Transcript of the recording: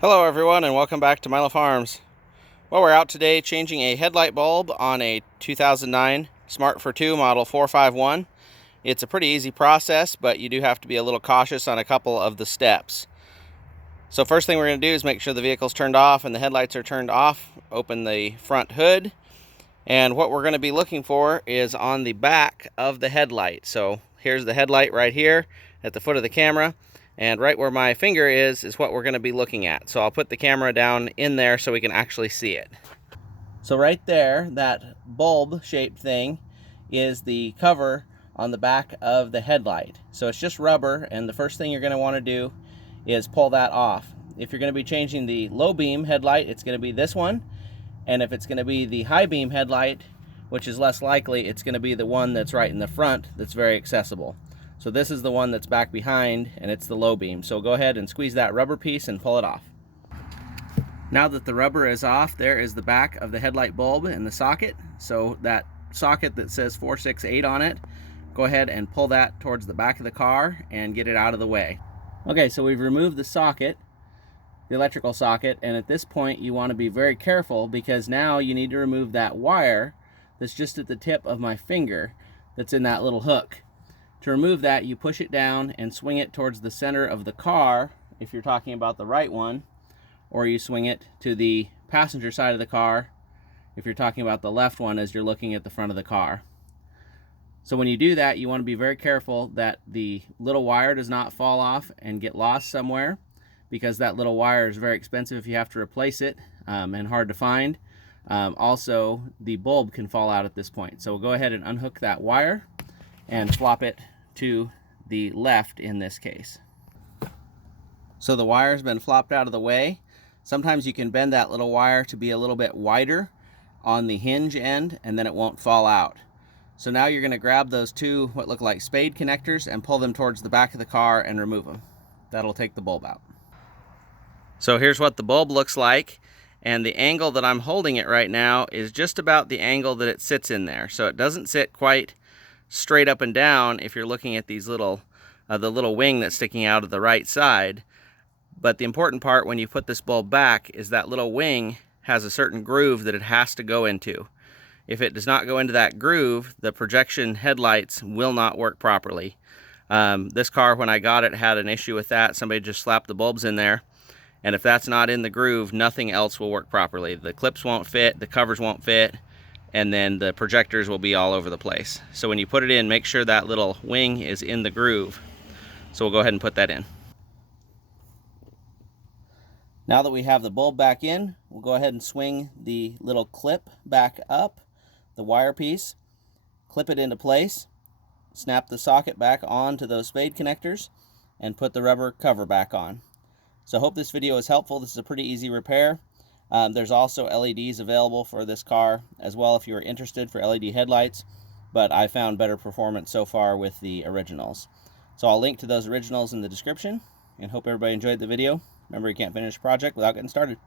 Hello everyone and welcome back to Milo Farms. Well, we're out today changing a headlight bulb on a 2009 Smart Fortwo model 451. It's a pretty easy process, but you do have to be a little cautious on a couple of the steps. So first thing we're going to do is make sure the vehicle's turned off and the headlights are turned off. Open the front hood, and what we're going to be looking for is on the back of the headlight. So here's the headlight right here at the foot of the camera. And right where my finger is what we're going to be looking at. So I'll put the camera down in there so we can actually see it. So right there, that bulb-shaped thing is the cover on the back of the headlight. So it's just rubber, and the first thing you're going to want to do is pull that off. If you're going to be changing the low beam headlight, it's going to be this one. And if it's going to be the high beam headlight, which is less likely, it's going to be the one that's right in the front that's very accessible. So this is the one that's back behind, and it's the low beam. So go ahead and squeeze that rubber piece and pull it off. Now that the rubber is off, there is the back of the headlight bulb in the socket. So that socket that says 468 on it, go ahead and pull that towards the back of the car and get it out of the way. Okay, so we've removed the socket, the electrical socket, and at this point you want to be very careful because now you need to remove that wire that's just at the tip of my finger that's in that little hook. To remove that, you push it down and swing it towards the center of the car, if you're talking about the right one, or you swing it to the passenger side of the car, if you're talking about the left one as you're looking at the front of the car. So when you do that, you want to be very careful that the little wire does not fall off and get lost somewhere, because that little wire is very expensive if you have to replace it, and hard to find. Also, the bulb can fall out at this point. So we'll go ahead and unhook that wire and flop it to the left in this case. So the wire's been flopped out of the way. Sometimes you can bend that little wire to be a little bit wider on the hinge end, and then it won't fall out. So now you're going to grab those two what look like spade connectors and pull them towards the back of the car and remove them. That'll take the bulb out. So here's what the bulb looks like, and the angle that I'm holding it right now is just about the angle that it sits in there. So it doesn't sit quite straight up and down if you're looking at these little the little wing that's sticking out of the right side. But the important part when you put this bulb back is that little wing has a certain groove that it has to go into. If it does not go into that groove, the projection headlights will not work properly. This car, when I got it, had an issue with that. Somebody just slapped the bulbs in there, and if that's not in the groove, nothing else will work properly. The clips won't fit, the covers won't fit, and then the projectors will be all over the place. So when you put it in, make sure that little wing is in the groove. So we'll go ahead and put that in. Now that we have the bulb back in, we'll go ahead and swing the little clip back up, the wire piece, clip it into place, snap the socket back onto those spade connectors, and put the rubber cover back on. So I hope this video is helpful. This is a pretty easy repair. There's also LEDs available for this car as well if you are interested for LED headlights, but I found better performance so far with the originals. So I'll link to those originals in the description, and hope everybody enjoyed the video. Remember, you can't finish a project without getting started.